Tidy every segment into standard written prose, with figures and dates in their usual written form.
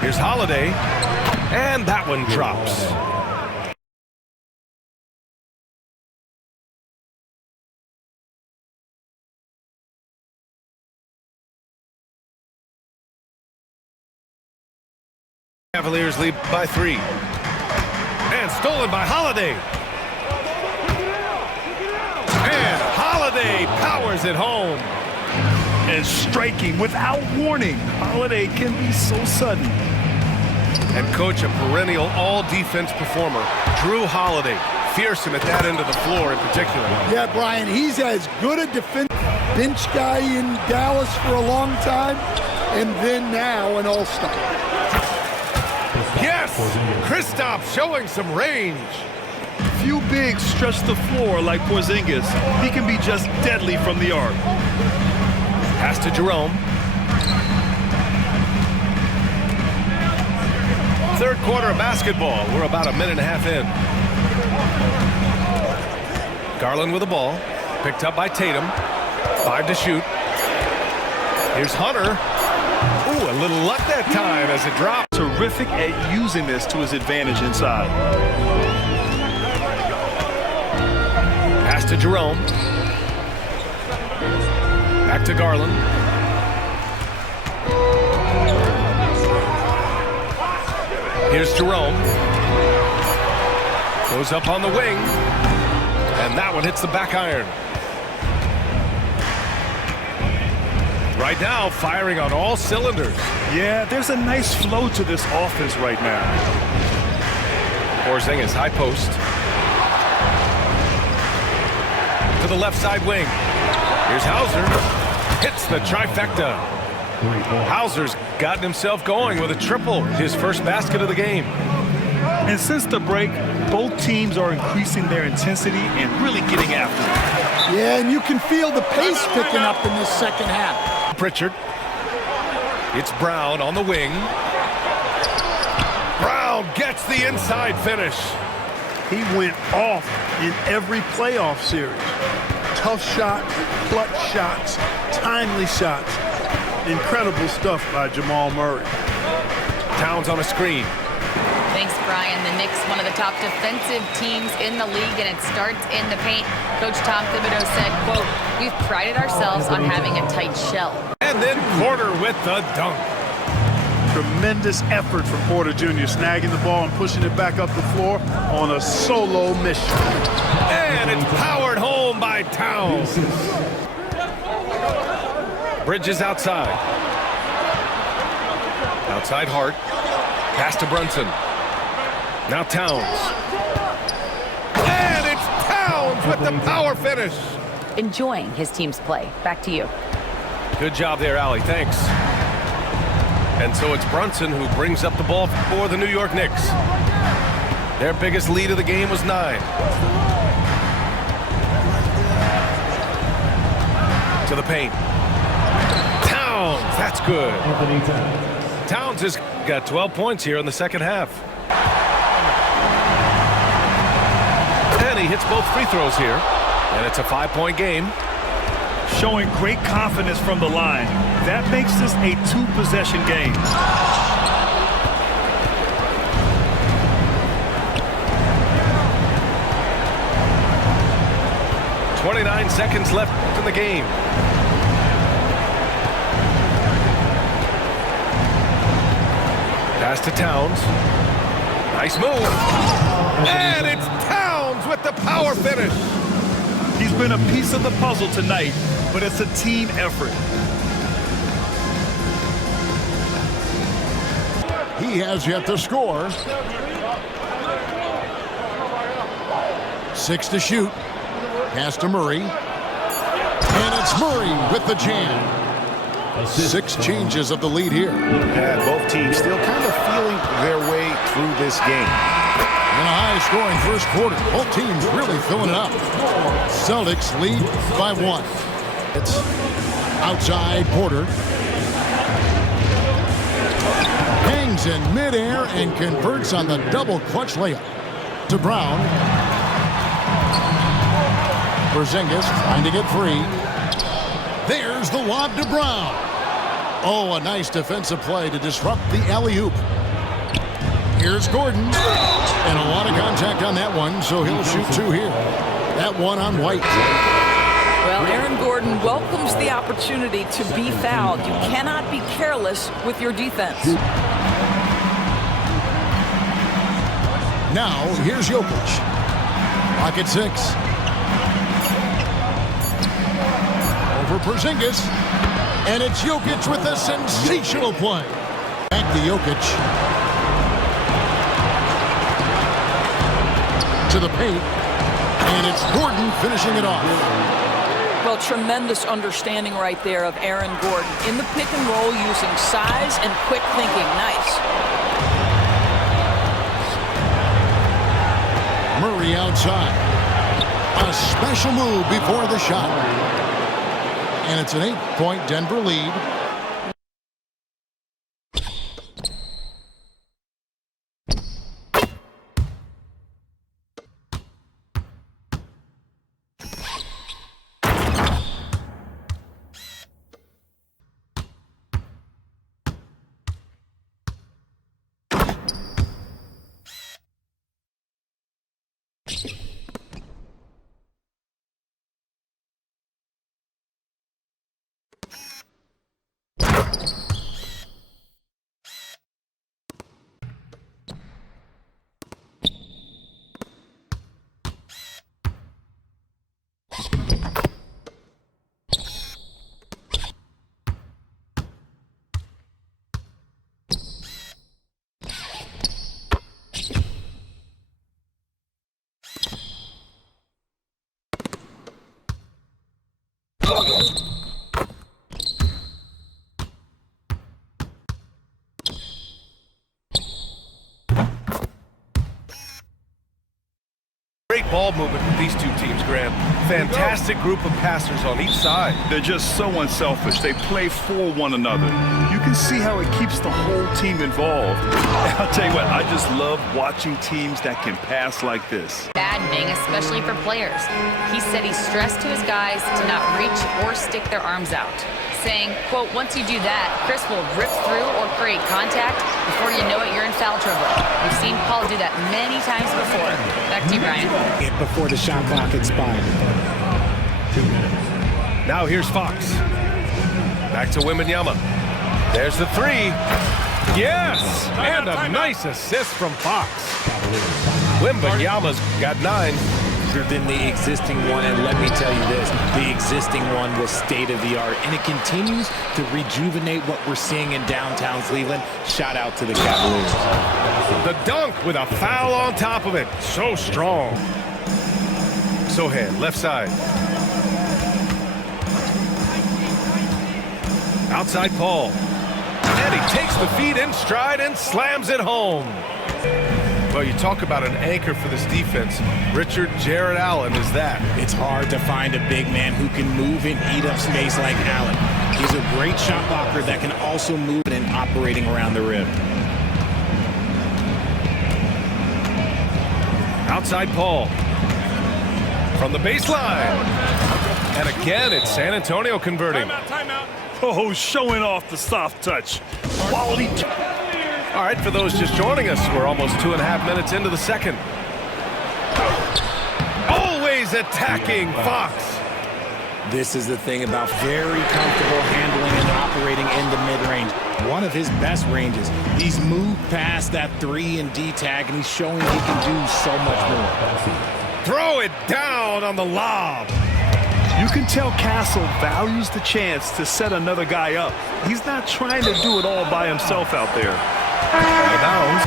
Here's Holiday, and that one drops. Cavaliers lead by 3. And stolen by Holiday. And Holiday powers it home. And striking without warning. Holiday can be so sudden. And coach, a perennial all-defense performer, Drew Holiday. Fearsome at that end of the floor in particular. Yeah, Brian, he's as good a defense bench guy in Dallas for a long time, and then now an all-star. Yes! Kristaps showing some range. Few bigs stretch the floor like Porzingis. He can be just deadly from the arc. Pass to Jerome. Third quarter of basketball. We're about a minute and a half in. Garland with the ball. Picked up by Tatum. 5 to shoot. Here's Hunter. Ooh, a little luck that time as it dropped. Terrific at using this to his advantage inside. Pass to Jerome. Back to Garland. Here's Jerome. Goes up on the wing. And that one hits the back iron. Right now, firing on all cylinders. Yeah, there's a nice flow to this offense right now. Porzingis, high post. To the left side wing. Here's Hauser. Hits the trifecta. Hauser's gotten himself going with a triple. His first basket of the game. And since the break, both teams are increasing their intensity and really getting after it. Yeah, and you can feel the pace picking up in this second half. Pritchard. It's Brown on the wing. Brown gets the inside finish. He went off in every playoff series. Tough shot, clutch shots, timely shots. Incredible stuff by Jamal Murray. Towns on a screen. Thanks, Brian. The Knicks, one of the top defensive teams in the league, and it starts in the paint. Coach Tom Thibodeau said, quote, "We've prided ourselves on having a tight shell." And then Porter with the dunk. Tremendous effort from Porter Jr. snagging the ball and pushing it back up the floor on a solo mission. And it's powered home by Towns. Bridges outside. Outside Hart. Pass to Brunson. Now Towns. And it's Towns with the power finish. Enjoying his team's play. Back to you. Good job there, Allie. Thanks. And so it's Brunson who brings up the ball for the New York Knicks. Their biggest lead of the game was 9. To the paint. Towns, that's good. Towns has got 12 points here in the second half. And he hits both free throws here. And it's a 5-point game. Showing great confidence from the line. That makes this a 2-possession game. .29 seconds left in the game. Pass to Towns. Nice move. And it's Towns with the power finish. He's been a piece of the puzzle tonight, but it's a team effort. He has yet to score. 6 to shoot. Pass to Murray. And it's Murray with the jam. 6 changes of the lead here. And both teams still kind of feeling their way through this game. In a high-scoring first quarter, both teams really filling it up. Celtics lead by 1. It's outside Porter. Hangs in midair and converts on the double clutch layup. To Brown. Porzingis trying to get free. There's the lob to Brown. Oh, a nice defensive play to disrupt the alley-oop. Here's Gordon. And a lot of contact on that one, so he'll shoot 2 here. That one on White. Well, Aaron Gordon welcomes the opportunity to be fouled. You cannot be careless with your defense. Now, here's Jokic. Pocket 6. Over Porzingis. And it's Jokic with a sensational play. Back to Jokic. To the paint. And it's Gordon finishing it off. Well, tremendous understanding right there of Aaron Gordon. In the pick and roll using size and quick thinking. Nice. Murray outside. A special move before the shot. And it's an 8-point Denver lead. Great ball movement with these two teams, Graham. Fantastic group of passers on each side. They're just so unselfish. They play for one another. You can see how it keeps the whole team involved. And I'll tell you what, I just love watching teams that can pass like this. Maddening, especially for players. He said he stressed to his guys to not reach or stick their arms out, saying, quote, once you do that, Chris will rip through or create contact. Before you know it, you're in foul trouble. We've seen Paul do that many times before. Back to you, Brian. Before the shot clock expired. Now here's Fox. Back to Wembanyama. There's the 3. Yes! And a nice assist from Fox. Wembanyama's got 9. Than the existing one, and let me tell you this, the existing one was state-of-the-art, and it continues to rejuvenate what we're seeing in downtown Cleveland. Shout out to the Cavaliers. The dunk with a foul on top of it. So strong. Sohan, left side. Outside Paul. And he takes the feed in stride and slams it home. Well, you talk about an anchor for this defense. Richard Jarrett Allen is that. It's hard to find a big man who can move and eat up space like Allen. He's a great shot blocker that can also move and operating around the rim. Outside Paul. From the baseline. And again, it's San Antonio converting. Timeout. Oh, showing off the soft touch. Quality. All right, for those just joining us, we're almost 2.5 minutes into the second. Always attacking Fox. This is the thing about very comfortable handling and operating in the mid-range. One of his best ranges. He's moved past that 3 and D tag, and he's showing he can do so much more. Throw it down on the lob. You can tell Castle values the chance to set another guy up. He's not trying to do it all by himself out there. Out of bounds.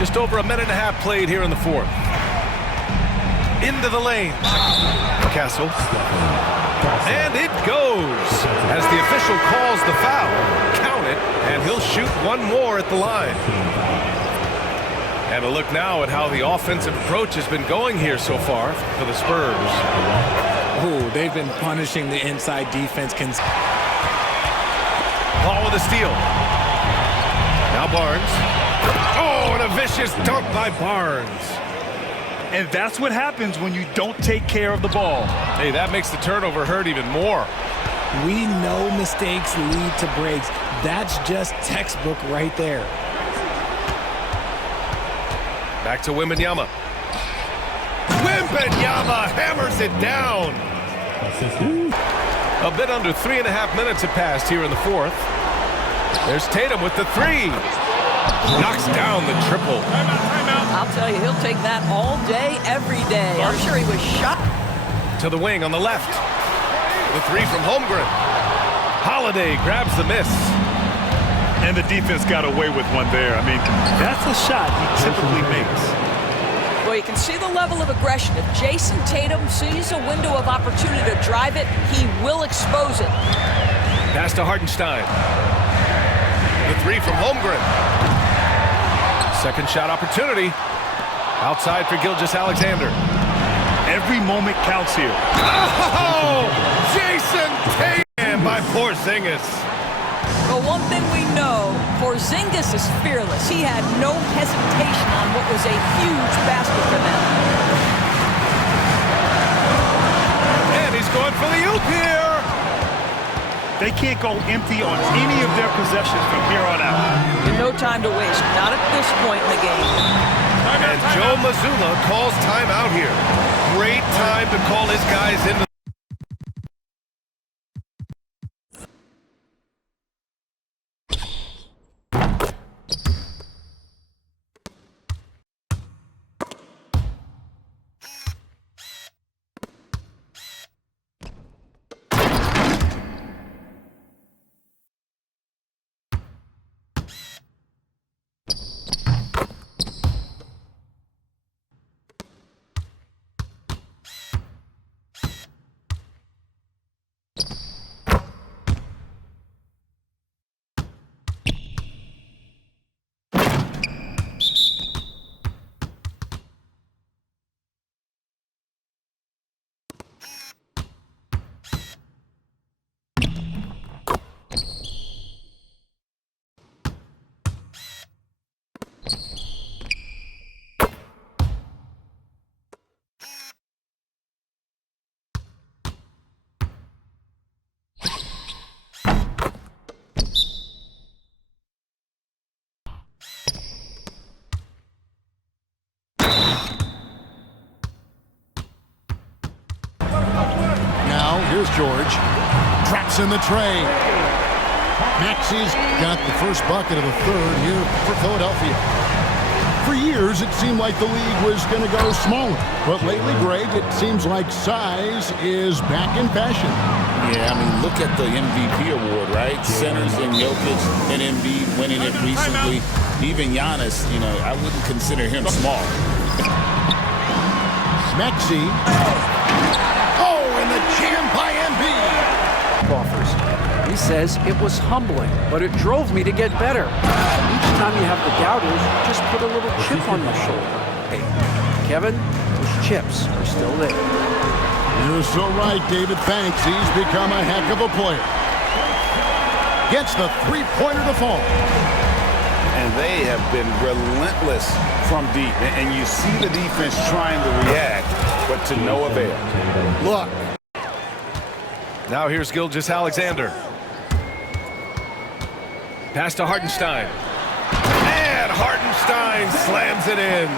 Just over a minute and a half played here in the 4th. Into the lane. Castle. And it goes. As the official calls the foul. Count it, and he'll shoot one more at the line. And a look now at how the offensive approach has been going here so far for the Spurs. Oh, they've been punishing the inside defense. Paul with a steal. Now Barnes. Oh, and a vicious dunk by Barnes. And that's what happens when you don't take care of the ball. Hey, that makes the turnover hurt even more. We know mistakes lead to breaks. That's just textbook right there. Back to Wembanyama. Wembanyama hammers it down. A bit under 3.5 minutes have passed here in the fourth. There's Tatum with the three. Knocks down the triple. I'll tell you, he'll take that all day, every day. I'm sure he was shocked. To the wing on the left. The three from Holmgren. Holiday grabs the miss. And the defense got away with one there. I mean, that's a shot he typically makes. Well, you can see the level of aggression. If Jason Tatum sees a window of opportunity to drive it, he will expose it. Pass to Hartenstein. The three from Holmgren. Second shot opportunity. Outside for Gilgeous-Alexander. Every moment counts here. Oh! Jason Tatum by Porzingis. Well, one thing we know, Porzingis is fearless. He had no hesitation on what was a huge basket for them. And he's going for the oop here. They can't go empty on any of their possessions from here on out. No time to waste, not at this point in the game. And Joe Mazzulla calls timeout here. Great time to call his guys into. Here's George. Traps in the tray. Maxi's got the first bucket of the third here for Philadelphia. For years, it seemed like the league was going to go smaller. But lately, Greg, it seems like size is back in fashion. Yeah, I mean, look at the MVP award, right? Centers and Jokic and Embiid winning it recently. Even Giannis, you know, I wouldn't consider him small. Maxi. Oh, and the jam by Embiid. Offers. He says it was humbling, but it drove me to get better. Each time you have the doubters, just put a little chip on your shoulder. Hey, Kevin, those chips are still there. You're so right, David. Thanks. He's become a heck of a player. Gets the three-pointer to fall. And they have been relentless from deep. And you see the defense trying to react, but to no avail. Look. Now here's Gilgeous-Alexander. Pass to Hartenstein. And Hartenstein slams it in.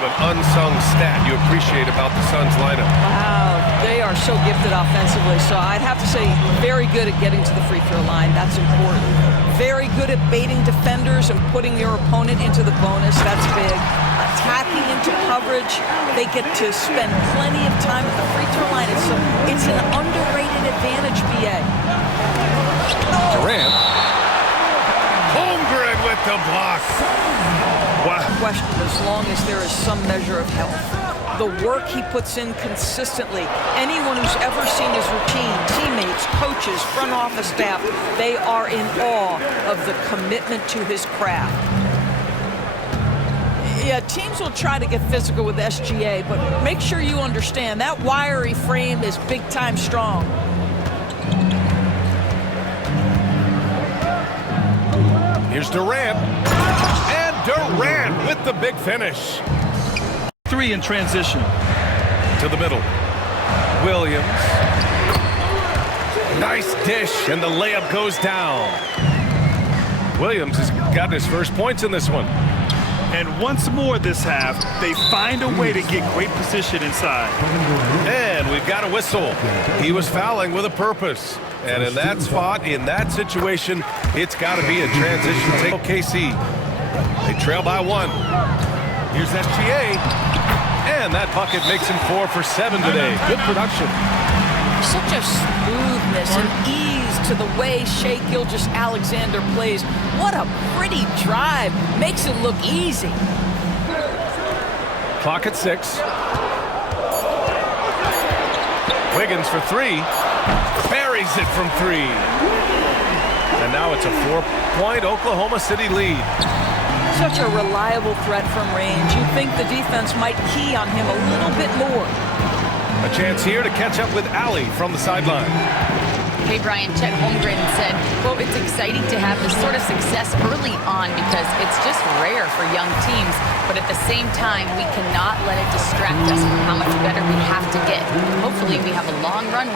An unsung stat you appreciate about the Suns lineup. Wow, they are so gifted offensively. So I'd have to say very good at getting to the free throw line. That's important. Very good at baiting defenders and putting your opponent into the bonus. That's big. Attacking into coverage. They get to spend plenty of time at the free throw line. It's an underrated advantage, BA. Durant. Holmgren with the block. Wow. Question as long as there is some measure of health. The work he puts in consistently. Anyone who's ever seen his routine, teammates, coaches, front office staff, they are in awe of the commitment to his craft. Yeah, teams will try to get physical with SGA, but make sure you understand that wiry frame is big-time strong. Here's Durant. And Durant with the big finish. 3 in transition. To the middle. Williams. Nice dish, and the layup goes down. Williams has gotten his first points in this one. And once more this half, they find a way to get great position inside. And we've got a whistle. He was fouling with a purpose. And in that spot, in that situation, it's got to be a transition take. KC, they trail by 1. Here's SGA. And that bucket makes him 4 for 7 today. Good production. Such a smoothness and ease to the way Shai Gilgeous-Alexander plays. What a pretty drive. Makes it look easy. Clock at 6. Wiggins for 3. Buries it from 3. And now it's a 4-point Oklahoma City lead. Such a reliable threat from range. You'd think the defense might key on him a little bit more. A chance here to catch up with Allie from the sideline. Hey, Brian, Chet Holmgren said, quote, it's exciting to have this sort of success early on because it's just rare for young teams. But at the same time, we cannot let it distract us from how much better we have to get. Hopefully, we have a long run.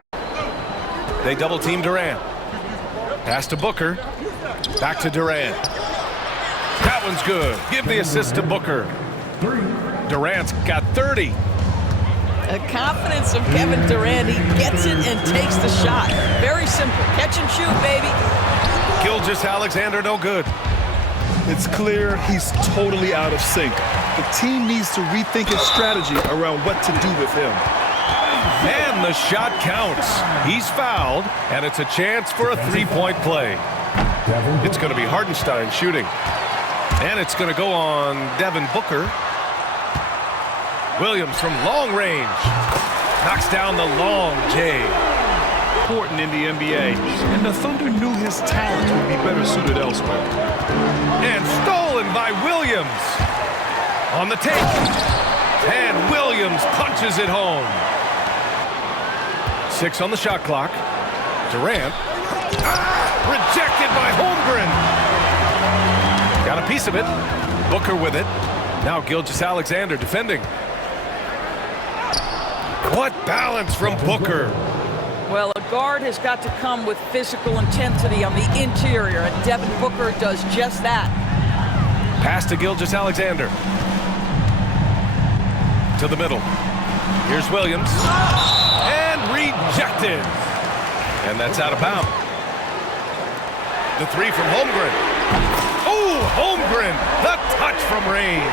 They double-team Durant. Pass to Booker. Back to Durant. That one's good. Give the assist to Booker. Durant's got 30. The confidence of Kevin Durant. He gets it and takes the shot. Very simple. Catch and shoot, baby. Gilgeous-Alexander no good. It's clear he's totally out of sync. The team needs to rethink its strategy around what to do with him. And the shot counts. He's fouled, and it's a chance for a 3-point play. It's going to be Hartenstein shooting. And it's going to go on Devin Booker. Williams from long range. Knocks down the long J. Important in the NBA, and the Thunder knew his talent would be better suited elsewhere. And stolen by Williams. On the take. And Williams punches it home. 6 on the shot clock. Durant. Rejected by Holmgren. Got a piece of it. Booker with it. Now Gilgeous-Alexander defending. What balance from Booker. Well, a guard has got to come with physical intensity on the interior, and Devin Booker does just that. Pass to Gilgeous-Alexander. To the middle. Here's Williams. And rejected. And that's out of bounds. The 3 from Holmgren. Oh, Holmgren. The touch from range.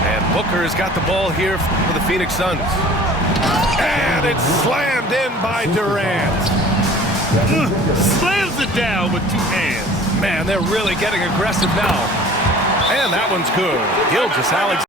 And Booker's got the ball here for the Phoenix Suns. And it's slammed in by Durant. Slams it down with 2 hands. Man, they're really getting aggressive now. And that one's good. Gilgeous-Alexander.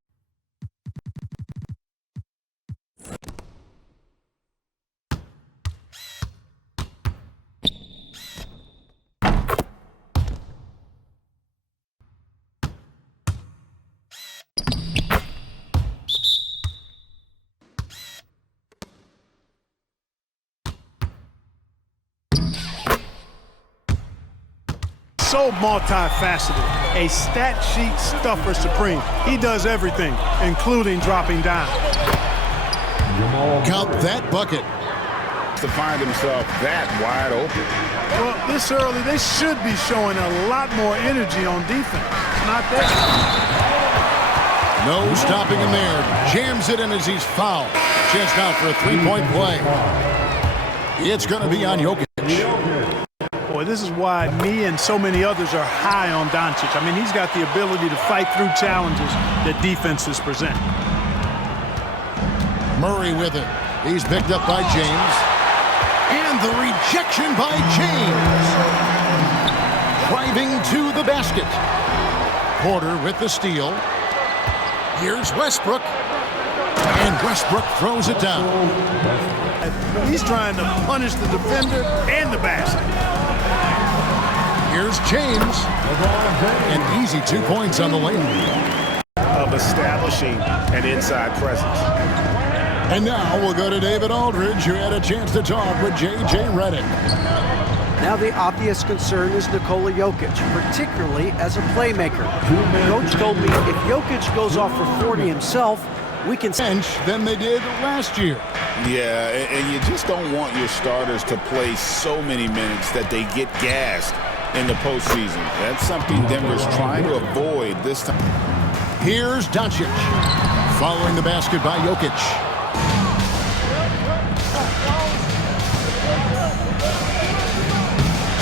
So multifaceted, a stat sheet stuffer supreme. He does everything, including dropping down. Count that bucket. To find himself that wide open. Well, this early, they should be showing a lot more energy on defense. Not there. No stopping him there. Jams it in as he's fouled. Chance now for a 3-point play. It's going to be on Jokic. Boy, this is why me and so many others are high on Doncic. I mean, he's got the ability to fight through challenges that defenses present. Murray with it. He's picked up by James. And the rejection by James. Driving to the basket. Porter with the steal. Here's Westbrook. And Westbrook throws it down. He's trying to punish the defender and the basket. Here's James. An easy 2 points on the lane. Of establishing an inside presence. And now we'll go to David Aldridge, who had a chance to talk with J.J. Redick. Now the obvious concern is Nikola Jokic, particularly as a playmaker. Coach told me if Jokic goes off for 40 himself, we can bench than they did last year. Yeah, and you just don't want your starters to play so many minutes that they get gassed in the postseason. That's something Denver's trying to avoid this time. Here's Doncic, following the basket by Jokic.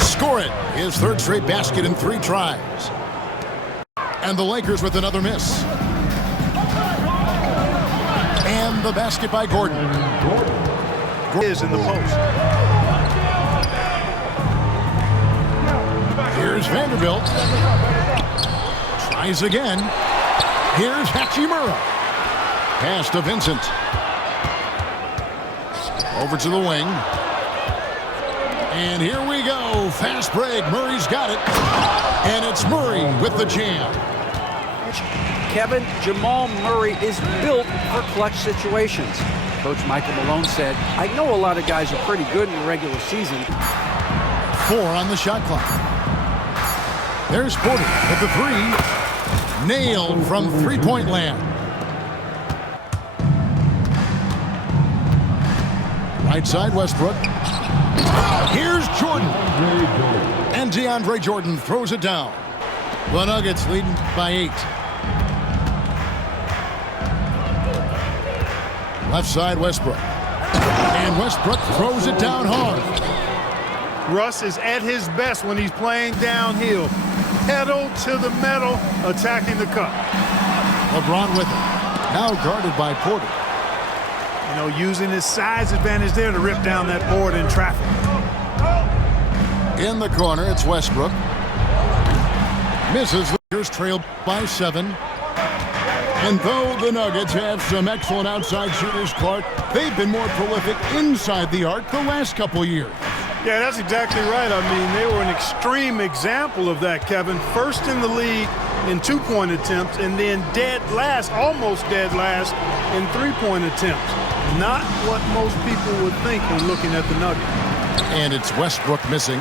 Score it. His third straight basket in 3 tries. And the Lakers with another miss. And the basket by Gordon. Is in the post. Here's Vanderbilt. Tries again. Here's Hachimura. Pass to Vincent. Over to the wing. And here we go. Fast break. Murray's got it. And it's Murray with the jam. Kevin, Jamal Murray is built for clutch situations. Coach Michael Malone said, I know a lot of guys are pretty good in the regular season. 4 on the shot clock. There's Porter with the 3. Nailed from three-point land. Right side, Westbrook. Here's Jordan. And DeAndre Jordan throws it down. The Nuggets leading by 8. Left side, Westbrook. And Westbrook throws it down hard. Russ is at his best when he's playing downhill. Pedal to the metal, attacking the cup. LeBron with it. Now guarded by Porter. You know, using his size advantage there to rip down that board in traffic. In the corner, it's Westbrook. Misses. Lakers trailed by 7. And though the Nuggets have some excellent outside shooters, Clark, they've been more prolific inside the arc the last couple years. Yeah, that's exactly right. I mean, they were an extreme example of that, Kevin. First in the league in 2-point attempts, and then dead last, almost dead last, in 3-point attempts. Not what most people would think when looking at the Nuggets. And it's Westbrook missing.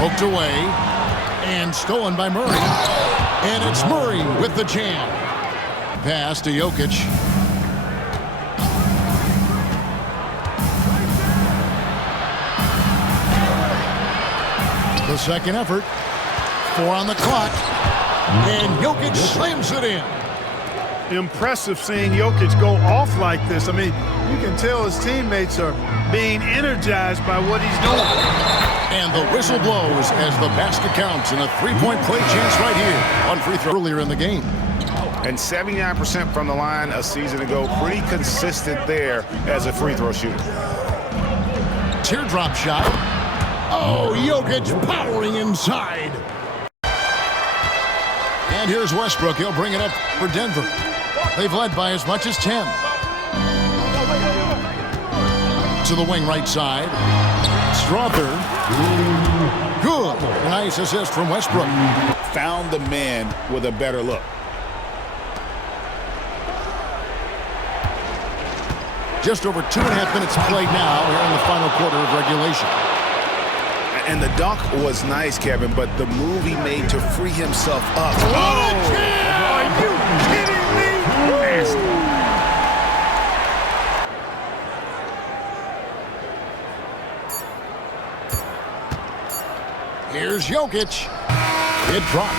Poked away. And stolen by Murray. And it's Murray with the jam. Pass to Jokic. The second effort. 4 on the clock. And Jokic slams it in. Impressive seeing Jokic go off like this. I mean, you can tell his teammates are being energized by what he's doing. And the whistle blows as the basket counts in a 3-point play chance right here. One free throw earlier in the game. And 79% from the line a season ago. Pretty consistent there as a free throw shooter. Teardrop shot. Oh, Jokic powering inside. And here's Westbrook. He'll bring it up for Denver. They've led by as much as 10. To the wing right side. Strother. Good. Nice assist from Westbrook. Found the man with a better look. Just over 2.5 minutes played now here in the final quarter of regulation. And the dunk was nice, Kevin, but the move he made to free himself up. Oh! Are you kidding me? Here's Jokic. It drops.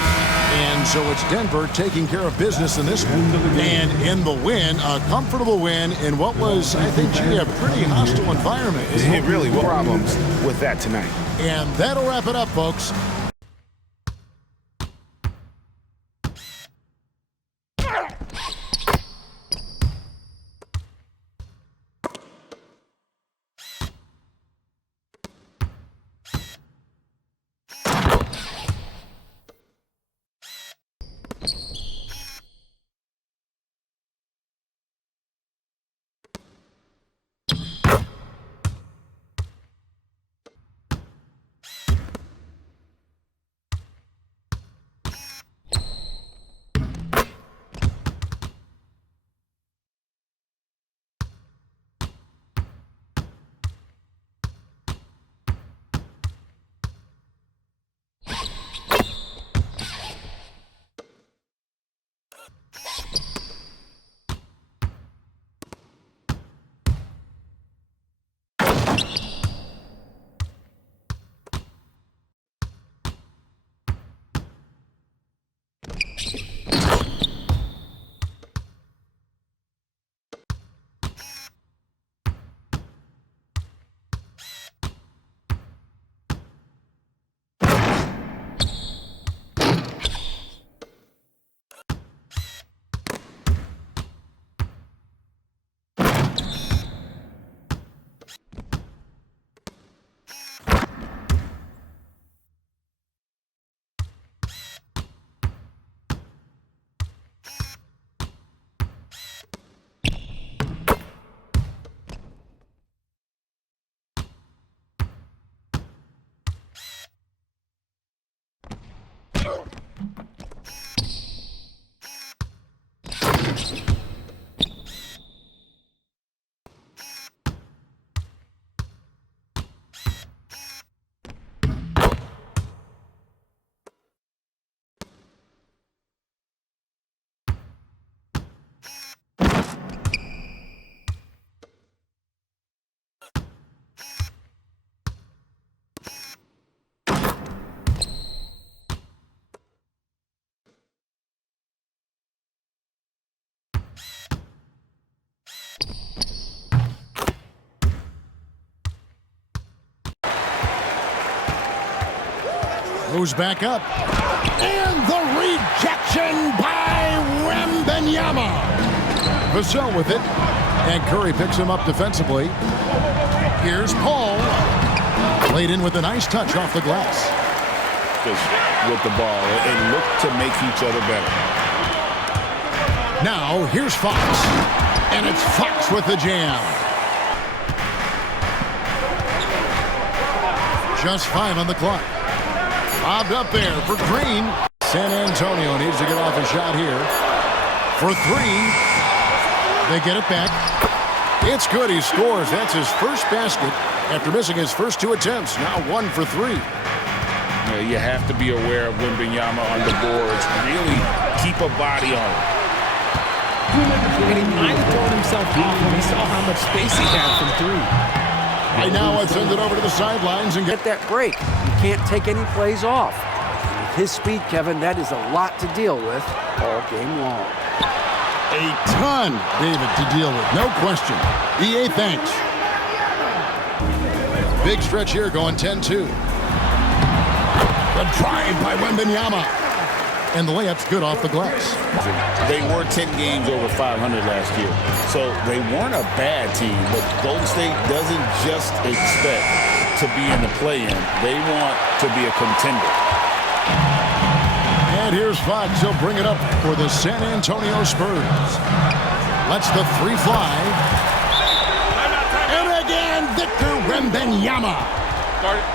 And so it's Denver taking care of business in this one. And in the win, a comfortable win in what was, I think, a pretty hostile environment. It really was problems with that tonight. And that'll wrap it up, folks. Goes back up. And the rejection by Wembanyama. Vassell with it. And Curry picks him up defensively. Here's Paul. Laid in with a nice touch off the glass. With the ball and look to make each other better. Now, here's Fox. And it's Fox with the jam. Just 5 on the clock. Bobbed up there for Green. San Antonio needs to get off a shot here. For 3. They get it back. It's good. He scores. That's his first basket after missing his first 2 attempts. Now 1 for 3. You have to be aware of Wembanyama on the boards. Really keep a body on it. And he might have thrown himself off when he saw how much space he had from 3. Right now, let's send it over to the sidelines and Get that break. You can't take any plays off. With his speed, Kevin, that is a lot to deal with all game long. a ton, David, to deal with. No question. EA, thanks. Big stretch here going 10-2. The drive by Wembanyama. And the layup's good off the glass. They were 10 games over 500 last year. So they weren't a bad team, but Golden State doesn't just expect to be in the play-in. They want to be a contender. And here's Fox. He'll bring it up for the San Antonio Spurs. Lets the 3 fly. And again, Victor Wembanyama. Start it.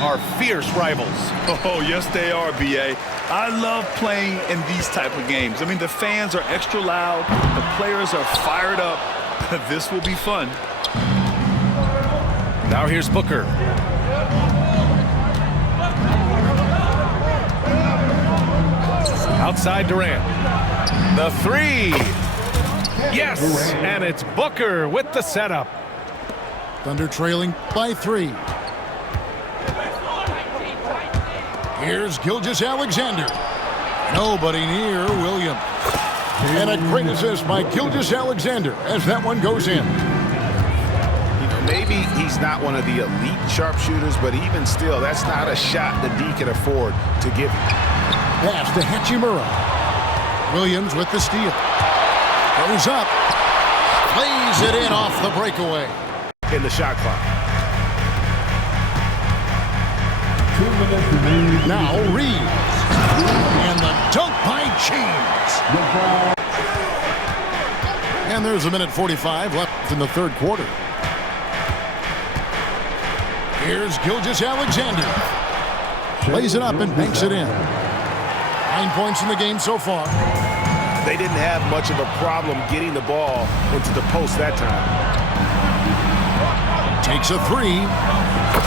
Are fierce rivals. Oh, yes, they are, B.A. I love playing in these type of games. I mean, the fans are extra loud. The players are fired up. This will be fun. Now here's Booker. Outside Durant. The 3. Yes, and it's Booker with the setup. Thunder trailing by 3. Here's Gilgeous-Alexander. Nobody near Williams. And a great assist by Gilgeous-Alexander as that one goes in. You know, maybe he's not one of the elite sharpshooters, but even still, that's not a shot that D can afford to give. Pass to Hachimura. Williams with the steal. Goes up. Plays it in off the breakaway. In the shot clock. Now Reeves. And the dunk by James. And there's a minute 45 left in the third quarter. Here's Gilgeous-Alexander. Plays it up and banks it in. 9 points in the game so far. They didn't have much of a problem getting the ball into the post that time. Takes a 3.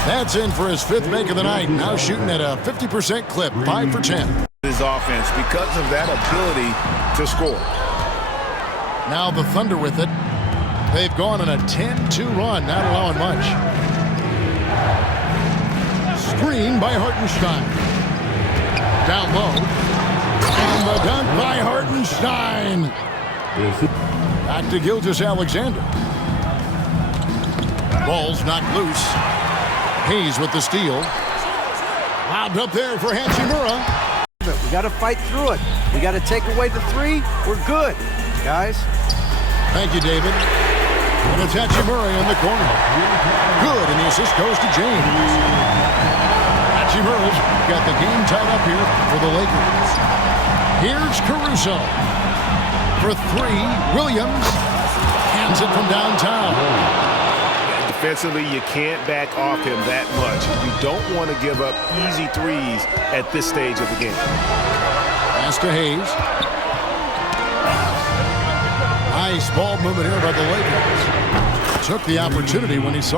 That's in for his 5th make of the night. Now shooting at a 50% clip, 5 for 10. His offense because of that ability to score. Now the Thunder with it. They've gone on a 10-2 run, not allowing much. Screen by Hartenstein. Down low. And the dunk by Hartenstein. Back to Gilgeous-Alexander. Ball's knocked loose. Hayes with the steal. Lobbed up there for Hachimura. We got to fight through it. We got to take away the 3. We're good, guys. Thank you, David. And it's Hachimura in the corner. Good, and the assist goes to James. Hachimura's got the game tied up here for the Lakers. Here's Caruso. For 3, Williams hands it from downtown. Defensively, you can't back off him that much. You don't want to give up easy threes at this stage of the game. Pass to Hayes. Nice ball movement here by the Lakers. Took the opportunity when he saw.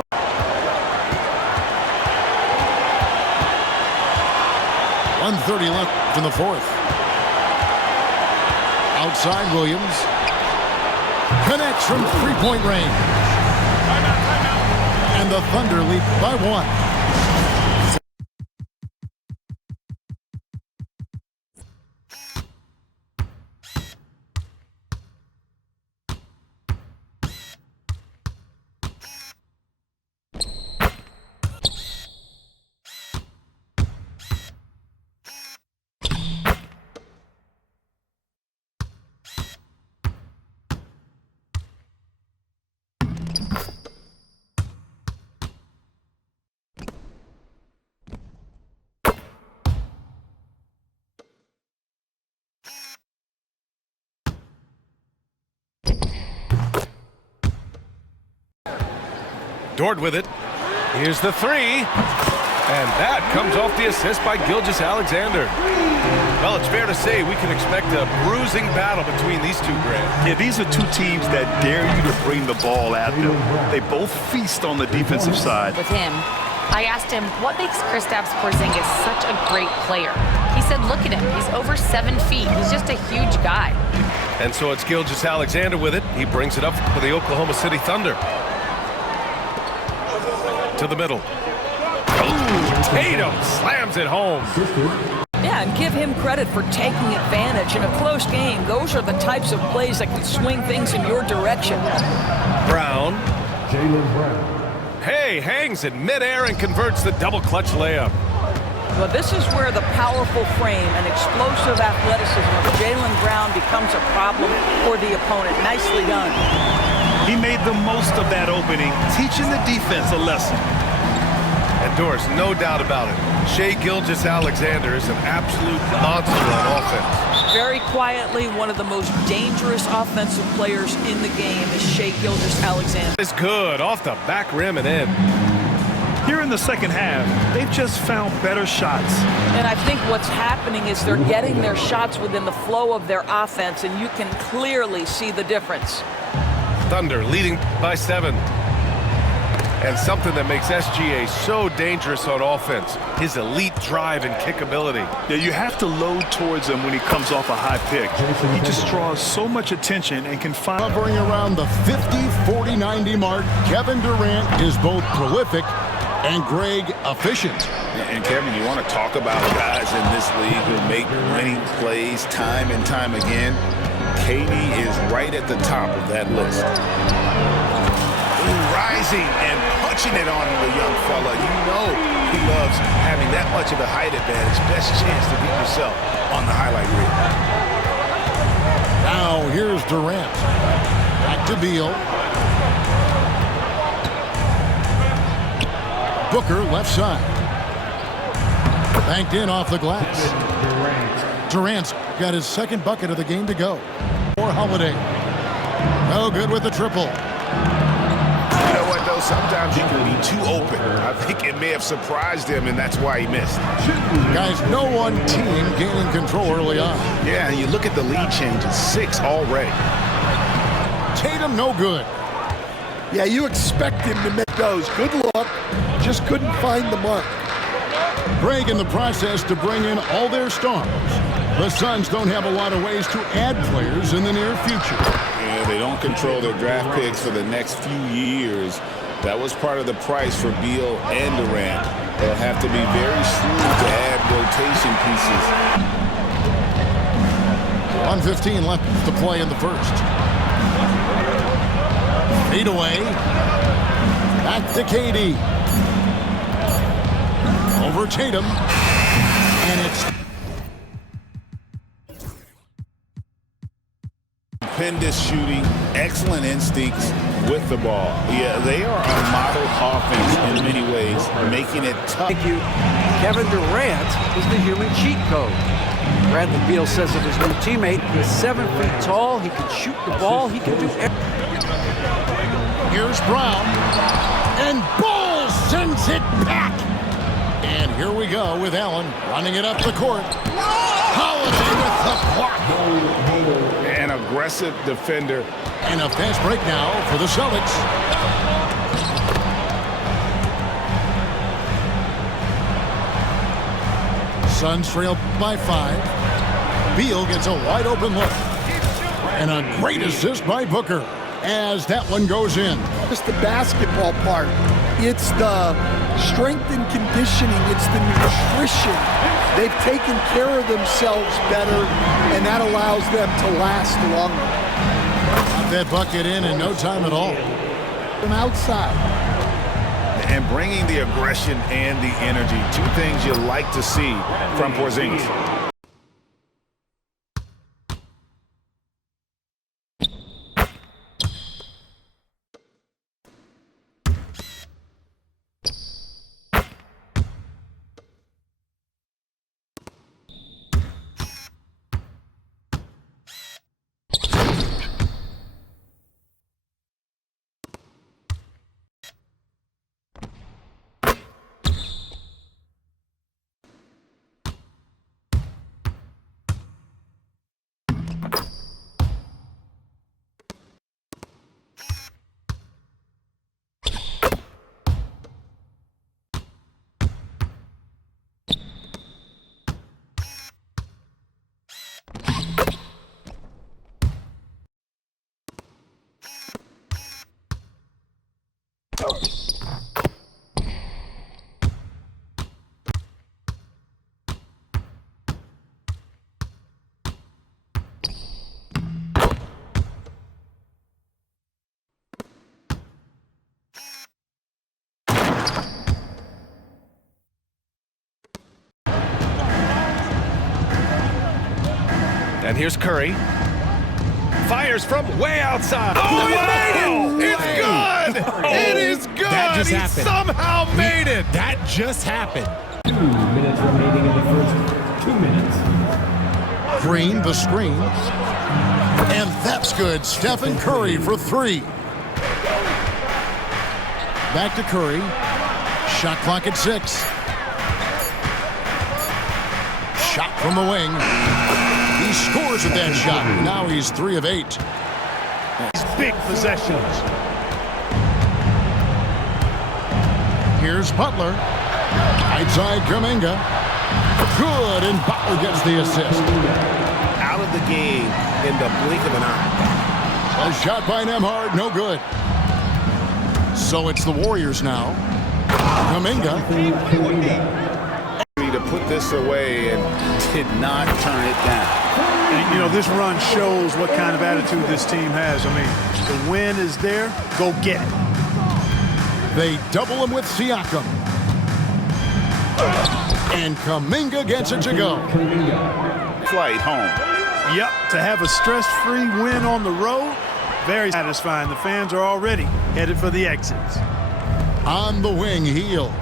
1:30 left in the fourth. Outside Williams. Connects from 3-point range. And the Thunder lead by 1. Dort with it. Here's the three. And that comes off the assist by Gilgeous-Alexander. Well, it's fair to say we can expect a bruising battle between these two, Grant. Yeah, these are two teams that dare you to bring the ball at them. They both feast on the defensive side. With him, I asked him what makes Kristaps Porzingis such a great player. He said, look at him. He's over 7 feet. He's just a huge guy. And so it's Gilgeous-Alexander with it. He brings it up for the Oklahoma City Thunder. To the middle. Ooh, Tatum slams it home. Yeah, and give him credit for taking advantage in a close game. Those are the types of plays that can swing things in your direction. Brown. Hey, hangs in midair and converts the double clutch layup. Well, this is where the powerful frame and explosive athleticism of Jaylen Brown becomes a problem for the opponent. Nicely done. He made the most of that opening, teaching the defense a lesson. And Doris, no doubt about it, Shai Gilgeous-Alexander is an absolute monster on offense. Very quietly, one of the most dangerous offensive players in the game is Shai Gilgeous-Alexander. It's good, off the back rim and in. Here in the second half, they've just found better shots. And I think what's happening is they're getting their shots within the flow of their offense, and you can clearly see the difference. Thunder leading by 7. And something that makes SGA so dangerous on offense, his elite drive and kickability. Yeah, you have to load towards him when he comes off a high pick. He just draws so much attention and can find... Hovering around the 50, 40, 90 mark, Kevin Durant is both prolific and Greg efficient. And Kevin, you want to talk about guys in this league who make winning plays time and time again? KD is right at the top of that list. Rising and punching it on the young fella. You know he loves having that much of a height advantage. Best chance to beat yourself on the highlight reel. Now here's Durant. Back to Beal. Booker left side. Banked in off the glass. Durant's got his second bucket of the game to go. For Holiday. No good with the triple. Sometimes he can be too open. I think it may have surprised him, and that's why he missed. Guys, no one team gaining control early on. Yeah, and you look at the lead changes, 6 already. Tatum, no good. Yeah, you expect him to make those. Good luck. Just couldn't find the mark. Greg in the process to bring in all their stars. The Suns don't have a lot of ways to add players in the near future. Yeah, they don't control their draft picks for the next few years. That was part of the price for Beal and Durant. They'll have to be very shrewd to add rotation pieces. 1:15 left to play in the first. Fade away. Back to KD. Over Tatum. And it's stupendous shooting, excellent instincts with the ball. Yeah, they are a model offense in many ways, making it tough. Thank you. Kevin Durant is the human cheat code. Bradley Beal says of his new teammate, he's 7 feet tall, he can shoot the ball, he can do everything. Here's Brown. And Bull sends it back. And here we go with Allen running it up the court. Holiday with the block. An aggressive defender. And a fast break now for the Celtics. Suns trail by 5. Beal gets a wide open look. And a great assist by Booker as that one goes in. Just the basketball part. It's the strength and conditioning. It's the nutrition. They've taken care of themselves better, and that allows them to last longer. Got that bucket in no time at all. From outside. And bringing the aggression and the energy. 2 things you like to see from Porzingis. And here's Curry. Fires from way outside. Oh, he made it! It's good! It is good! That just he happened. somehow made it! That just happened. 2 minutes remaining in the first 2 minutes. Green, the screen. And that's good. Stephen Curry for 3. Back to Curry. Shot clock at 6. Shot from the wing. He scores with that shot. Now he's 3 of 8. Big possessions. Here's Butler. Right side, Kuminga. Good, and Butler gets the assist. Out of the game in the blink of an eye. A shot by Nembhard, no good. So it's the Warriors now. Kuminga. To put this away and did not turn it down. And, you know, this run shows what kind of attitude this team has. I mean, the win is there. Go get it. They double him with Siakam. And Kuminga gets it to go. Flight home. Yep, to have a stress-free win on the road, very satisfying. The fans are already headed for the exits. On the wing, Heel.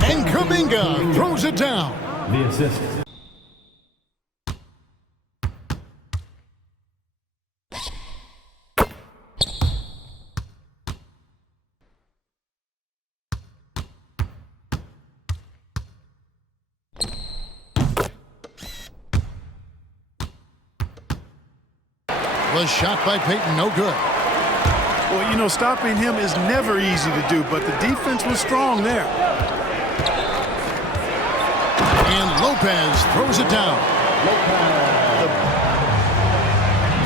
And Kuminga throws it down. The assist. The shot by Payton, no good. Well, you know, stopping him is never easy to do, but the defense was strong there. And Lopez throws it down.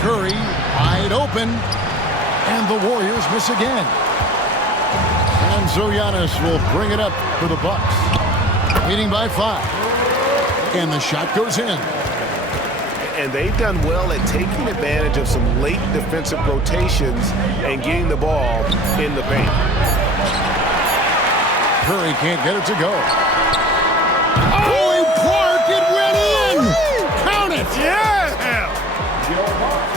Curry wide open. And the Warriors miss again. And so Giannis will bring it up for the Bucks. Leading by 5. And the shot goes in. And they've done well at taking advantage of some late defensive rotations and getting the ball in the paint. Curry can't get it to go. Oh, Clark, it went in! Count it! Yeah!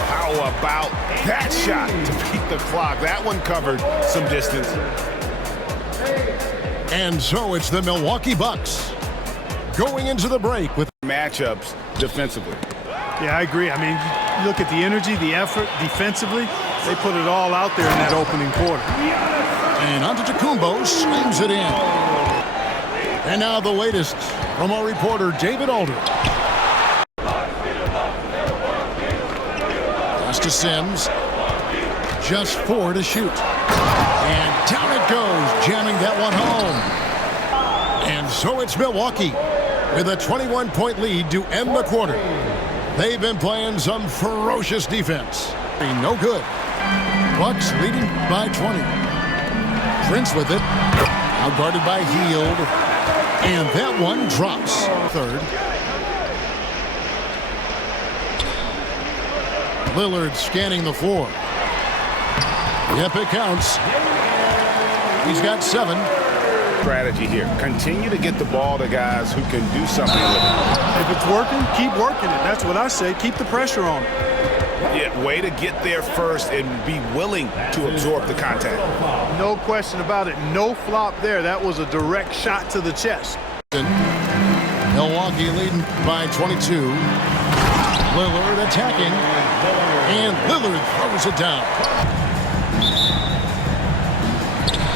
How about that shot to beat the clock? That one covered some distance. And so it's the Milwaukee Bucks going into the break with Matchups defensively. Yeah, I agree. I mean, you look at the energy, the effort defensively, they put it all out there in that opening quarter. And Antetokounmpo slams it in. And now the latest from our reporter, David Alder. Pass to Sims. Just 4 to shoot. And down it goes, jamming that one home. And so it's Milwaukee with a 21-point lead to end the quarter. They've been playing some ferocious defense. No good. Bucks leading by 20. Prince with it. Now guarded by Hield. And that one drops. Third. Lillard scanning the floor. Yep, it counts. He's got 7. Strategy here. Continue to get the ball to guys who can do something with it. If it's working, keep working it. That's what I say. Keep the pressure on it. Yeah, way to get there first and be willing to absorb the contact. No question about it. No flop there. That was a direct shot to the chest. Milwaukee leading by 22. Lillard attacking. And Lillard throws it down.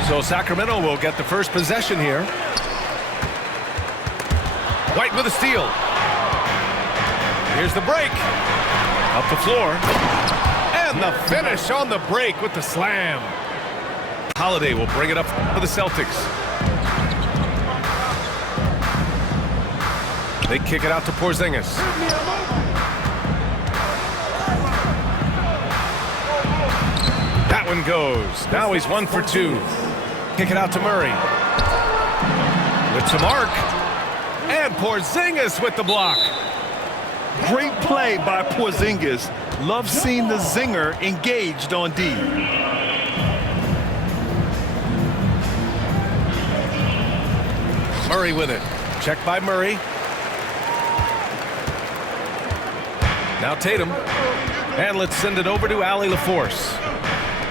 So Sacramento will get the first possession here. White with a steal. Here's the break. Up the floor. And the finish on the break with the slam. Holiday will bring it up for the Celtics. They kick it out to Porzingis. That one goes. Now he's 1 for 2. Kick it out to Murray. With to Mark. And Porzingis with the block. Great play by Porzingis. Love seeing the zinger engaged on D. Murray with it. Check by Murray. Now Tatum. And let's send it over to Allie LaForce.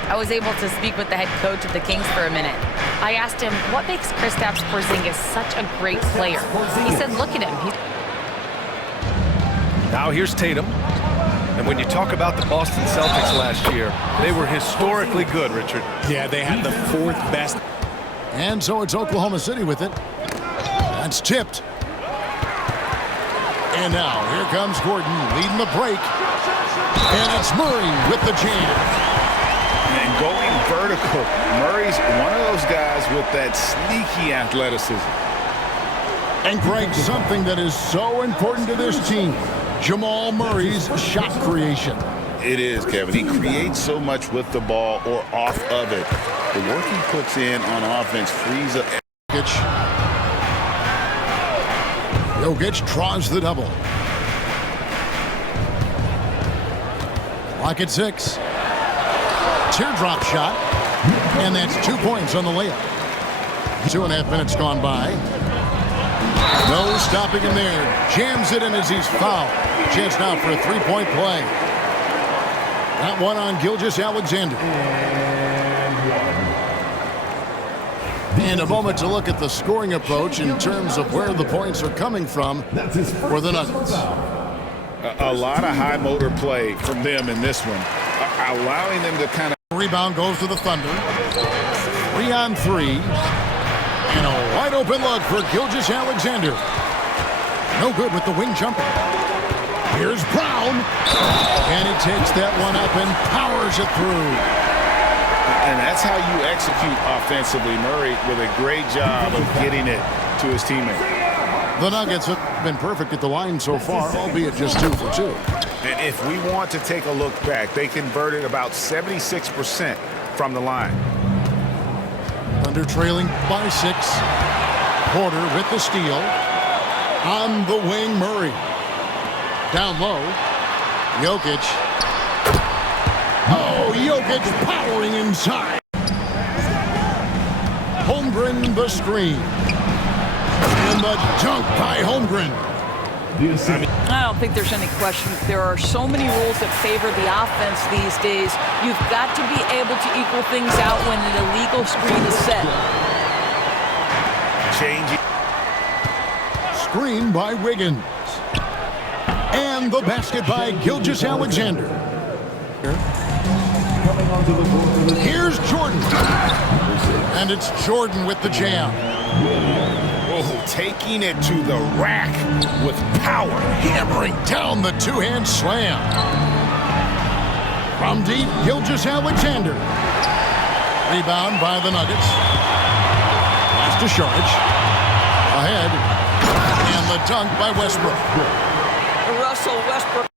I was able to speak with the head coach of the Kings for a minute. I asked him, what makes Kristaps Porzingis such a great player? He said, look at him. Now here's Tatum. And when you talk about the Boston Celtics last year, they were historically good, Richard. Yeah, they had the 4th best. And so it's Oklahoma City with it. That's tipped. And now here comes Gordon leading the break. And it's Murray with the jam. And going vertical. Murray's one of those guys with that sneaky athleticism. And Greg, something that is so important to this team, Jamal Murray's shot creation. It is, Kevin. He creates so much with the ball or off of it. The work he puts in on offense frees up. Jokic draws the double. Lock at 6. Teardrop shot. And that's 2 points on the layup. 2.5 minutes gone by. No stopping him there. Jams it in as he's fouled. Chance now for a 3-point play. That one on Gilgeous-Alexander. And a moment to look at the scoring approach in terms of where the points are coming from for the Nuggets. A lot of high motor play from them in this one, allowing them to kind of... Rebound goes to the Thunder. 3 on 3. And a wide open look for Gilgeous-Alexander. No good with the wing jumper. Here's Brown. And he takes that one up and powers it through. And that's how you execute offensively. Murray with a great job of getting it to his teammate. The Nuggets have been perfect at the line so far, albeit just 2 for 2. And if we want to take a look back, they converted about 76% from the line. Thunder trailing by 6. Porter with the steal. On the wing, Murray. Down low. Jokic. Oh, Jokic powering inside. Holmgren the screen. And the dunk by Holmgren. I don't think there's any question. There are so many rules that favor the offense these days. You've got to be able to equal things out when an illegal screen is set. Changing. Screen by Wiggins. And the basket by Gilgeous-Alexander. Here's Jordan. And it's Jordan with the jam. Oh, taking it to the rack with power. Hammering down the two-hand slam. From deep, Gilgeous-Alexander. Rebound by the Nuggets. Pass to Sharge. Ahead. And the dunk by Westbrook. Russell Westbrook.